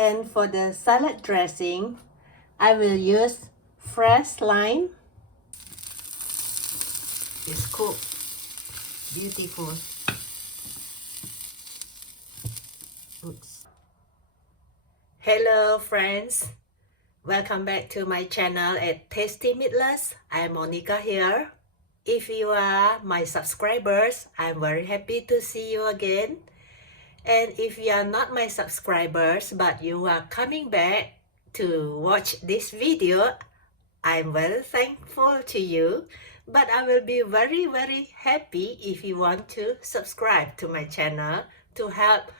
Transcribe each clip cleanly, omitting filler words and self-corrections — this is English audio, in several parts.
And for the salad dressing, I will use fresh lime. It's cooked beautiful. Oops. Hello friends, welcome back to my channel at Tasty Meatless. I'm Monica here. If you are my subscribers, I'm very happy to see you again. And if you are not my subscribers but you are coming back to watch this video, I'm very thankful to you. But I will be very happy if you want to subscribe to my channel to help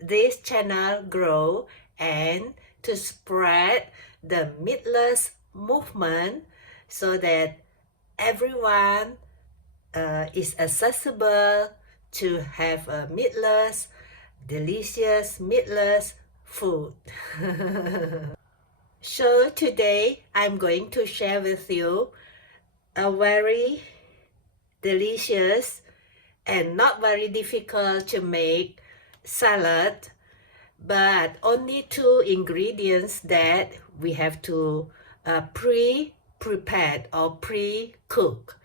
this channel grow and to spread the meatless movement so that everyone is accessible to have a meatless, delicious meatless food. So today I'm going to share with you a very delicious and not very difficult to make salad, but only 2 ingredients that we have to pre-prepared or pre-cook.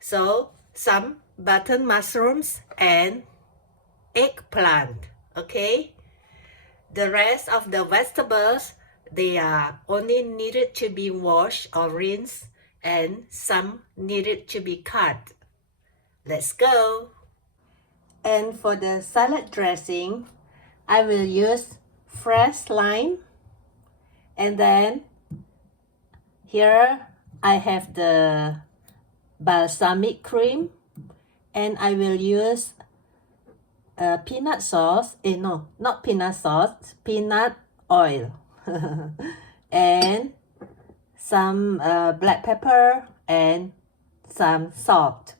So some button mushrooms and eggplant. Okay, the rest of the vegetables, they are only needed to be washed or rinsed, and some needed to be cut. Let's go. And for the salad dressing, I will use fresh lime, and then here I have the balsamic cream, and I will use peanut sauce, no, not peanut sauce, peanut oil and some black pepper and some salt.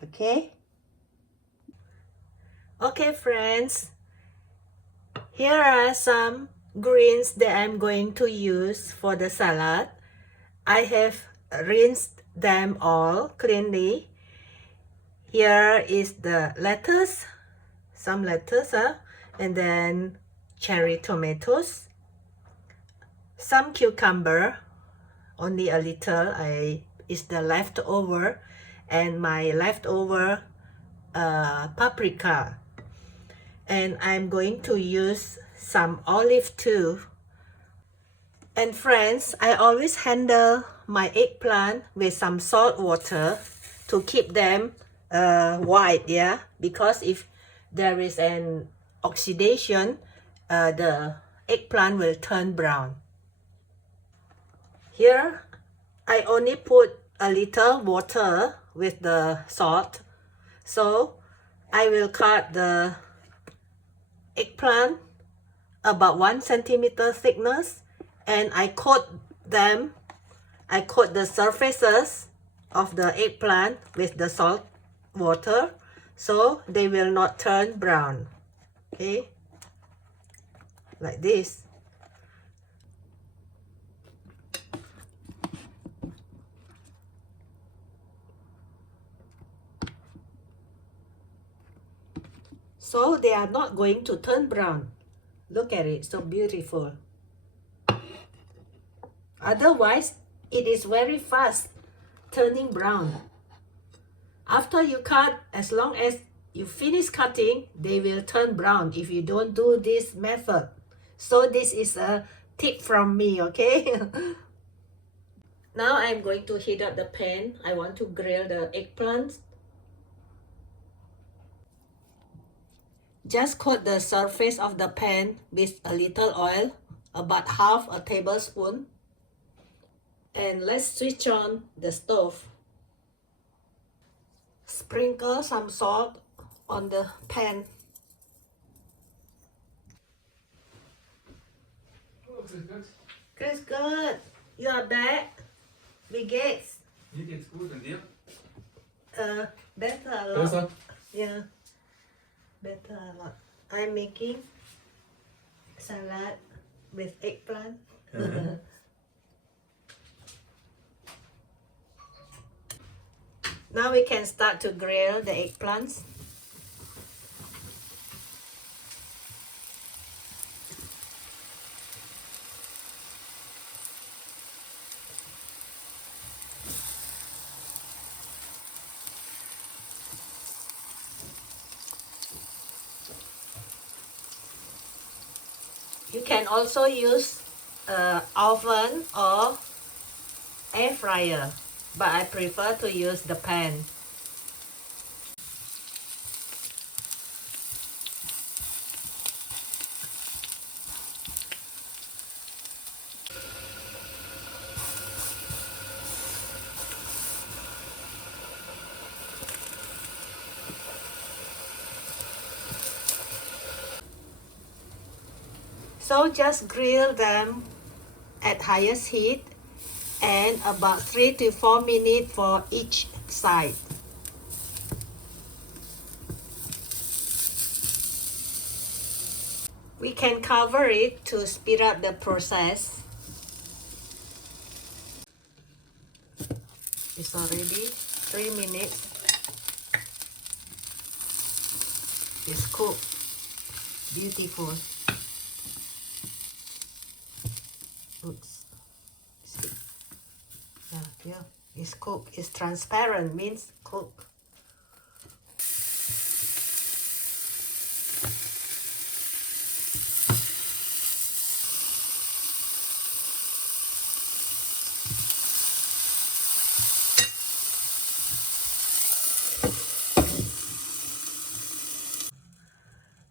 Okay friends, here are some greens that I'm going to use for the salad. I have rinsed them all cleanly. Here is the lettuce, some lettuce, and then cherry tomatoes, some cucumber, only a little, is the leftover, and my leftover paprika. And I'm going to use some olive too. And friends, I always handle my eggplant with some salt water to keep them white, yeah, because if there is an oxidation, the eggplant will turn brown. Here I only put a little water with the salt, so I will cut the eggplant about 1 centimeter thickness, and I coat the surfaces of the eggplant with the salt water so they will not turn brown. Okay, like this. So they are not going to turn brown. Look at it, so beautiful. Otherwise, it is very fast turning brown. After you cut, as long as you finish cutting, they will turn brown if you don't do this method. So this is a tip from me, okay? Now I'm going to heat up the pan. I want to grill the eggplant. Just coat the surface of the pan with a little oil, about half a tablespoon. And let's switch on the stove. Sprinkle some salt on the pan. Oh, Chris, good. You are back. Wie geht's? Mir geht's gut und dir? Better a lot. Besser? Yeah, better a lot. I'm making salad with eggplant. Now we can start to grill the eggplants. You can also use oven or air fryer, but I prefer to use the pan. So just grill them at highest heat and about 3 to 4 minutes for each side. We can cover it to speed up the process. It's already 3 minutes. It's cooked. Beautiful. Oops. Yeah. It's cooked. It's transparent, means cooked.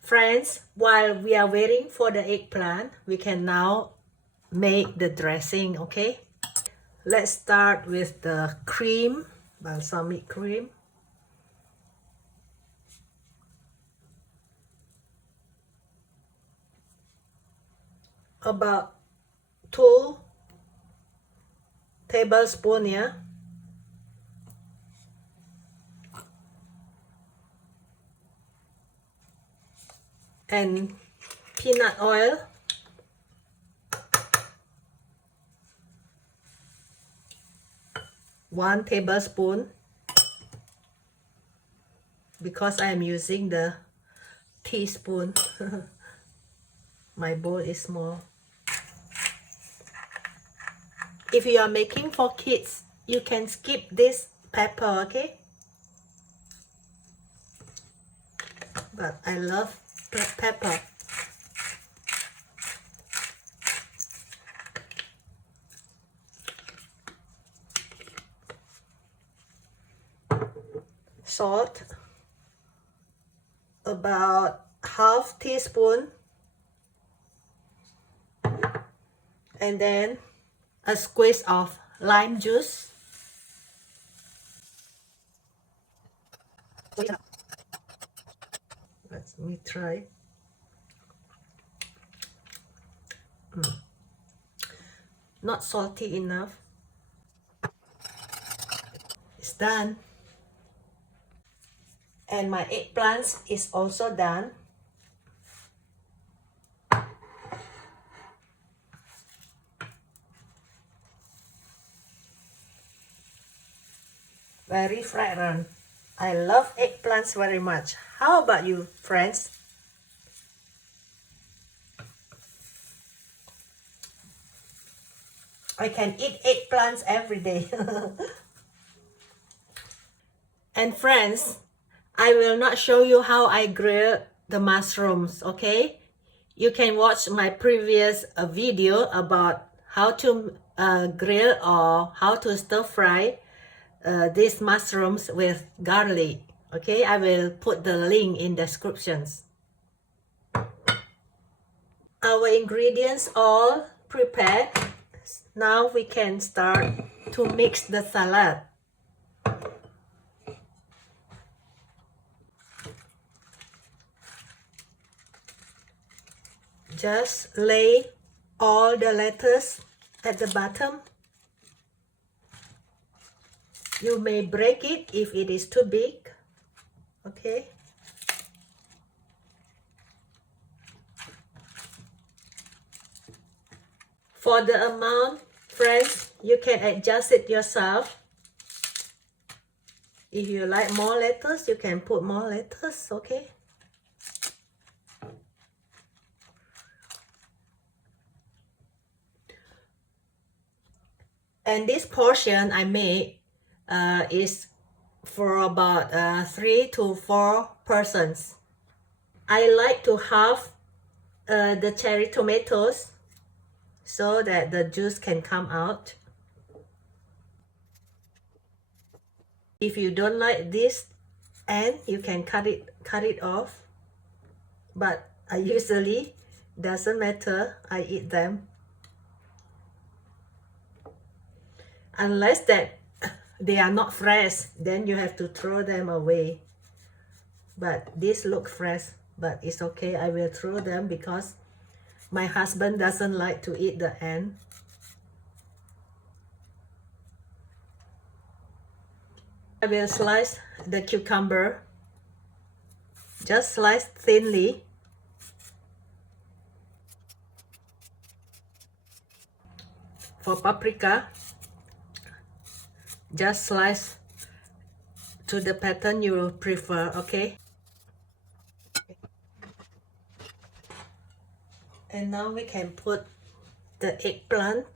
Friends, while we are waiting for the eggplant, we can now make the dressing, okay? Let's start with the cream, balsamic cream. About 2 tablespoons, yeah? And peanut oil. One tablespoon, because I am using the teaspoon. My bowl is small. If you are making for kids, you can skip this pepper, okay? But I love pepper. Salt, about half teaspoon, and then a squeeze of lime juice. Let me try. Not salty enough. It's done. And my eggplants is also done. Very fragrant. I love eggplants very much. How about you, friends? I can eat eggplants every day. And friends, I will not show you how I grill the mushrooms, okay? You can watch my previous video about how to grill or how to stir fry these mushrooms with garlic, okay? I will put the link in descriptions. Our ingredients all prepared. Now we can start to mix the salad. Just lay all the lettuce at the bottom. You may break it if it is too big, okay? For the amount, friends, you can adjust it yourself. If you like more lettuce, you can put more lettuce, okay? And this portion I made is for about 3 to 4 persons. I like to have the cherry tomatoes so that the juice can come out. If you don't like this end, you can cut it off, but I usually doesn't matter, I eat them unless that they are not fresh, then you have to throw them away. But this look fresh, but it's okay, I will throw them because my husband doesn't like to eat the end. I will slice the cucumber, just slice thinly. For paprika, just slice to the pattern you prefer, okay? And now we can put the eggplant.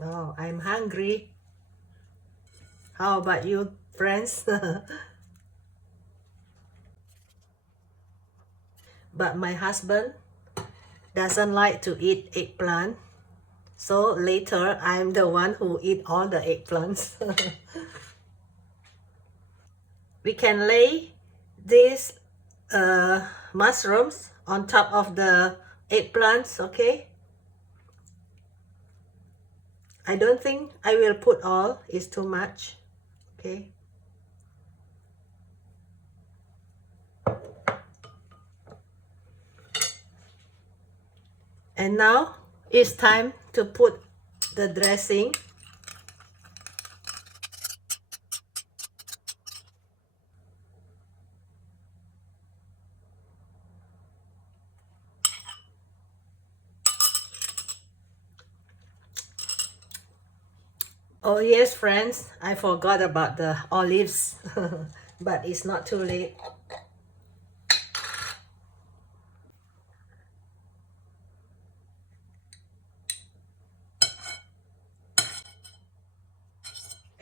Oh, I'm hungry. How about you, friends? But my husband doesn't like to eat eggplant. So later, I'm the one who eat all the eggplants. We can lay these mushrooms on top of the eggplants, okay? I don't think I will put all, it's too much, okay? And now it's time to put the dressing. Oh yes, friends, I forgot about the olives, but it's not too late.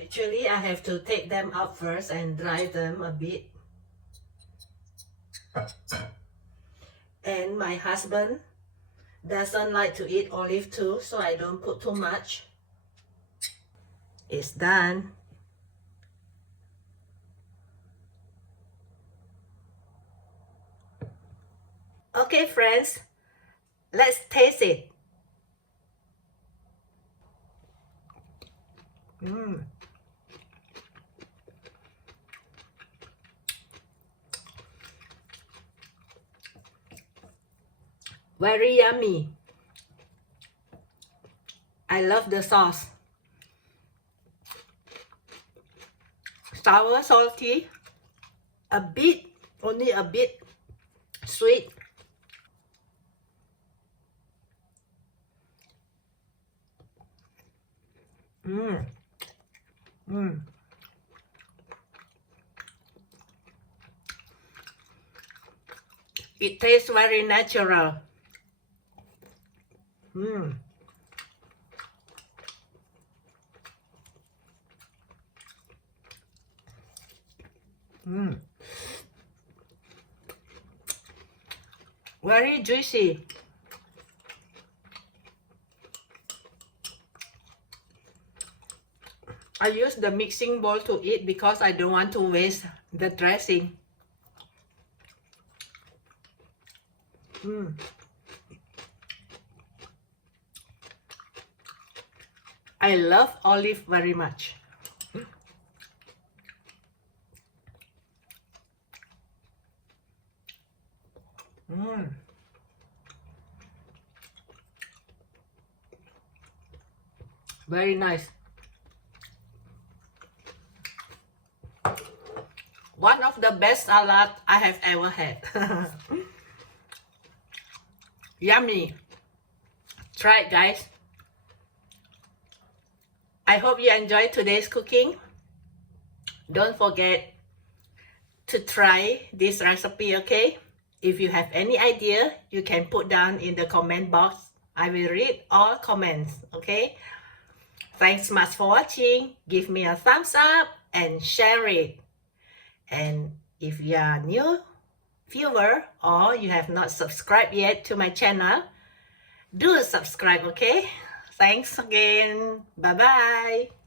Actually, I have to take them out first and dry them a bit. And my husband doesn't like to eat olive too, so I don't put too much. It's done. Okay, friends, let's taste it. Very yummy. I love the sauce. Sour, salty, a bit, only a bit sweet. It tastes very natural. Very juicy. I use the mixing bowl to eat because I don't want to waste the dressing. I love olive very much. Very nice. One of the best salad I have ever had. Yummy. Try it, guys. I hope you enjoyed today's cooking. Don't forget to try this recipe, okay? If you have any idea, you can put down in the comment box. I will read all comments, okay? Thanks much for watching. Give me a thumbs up and share it. And if you are new viewer or you have not subscribed yet to my channel, do subscribe, okay? Thanks again. Bye bye.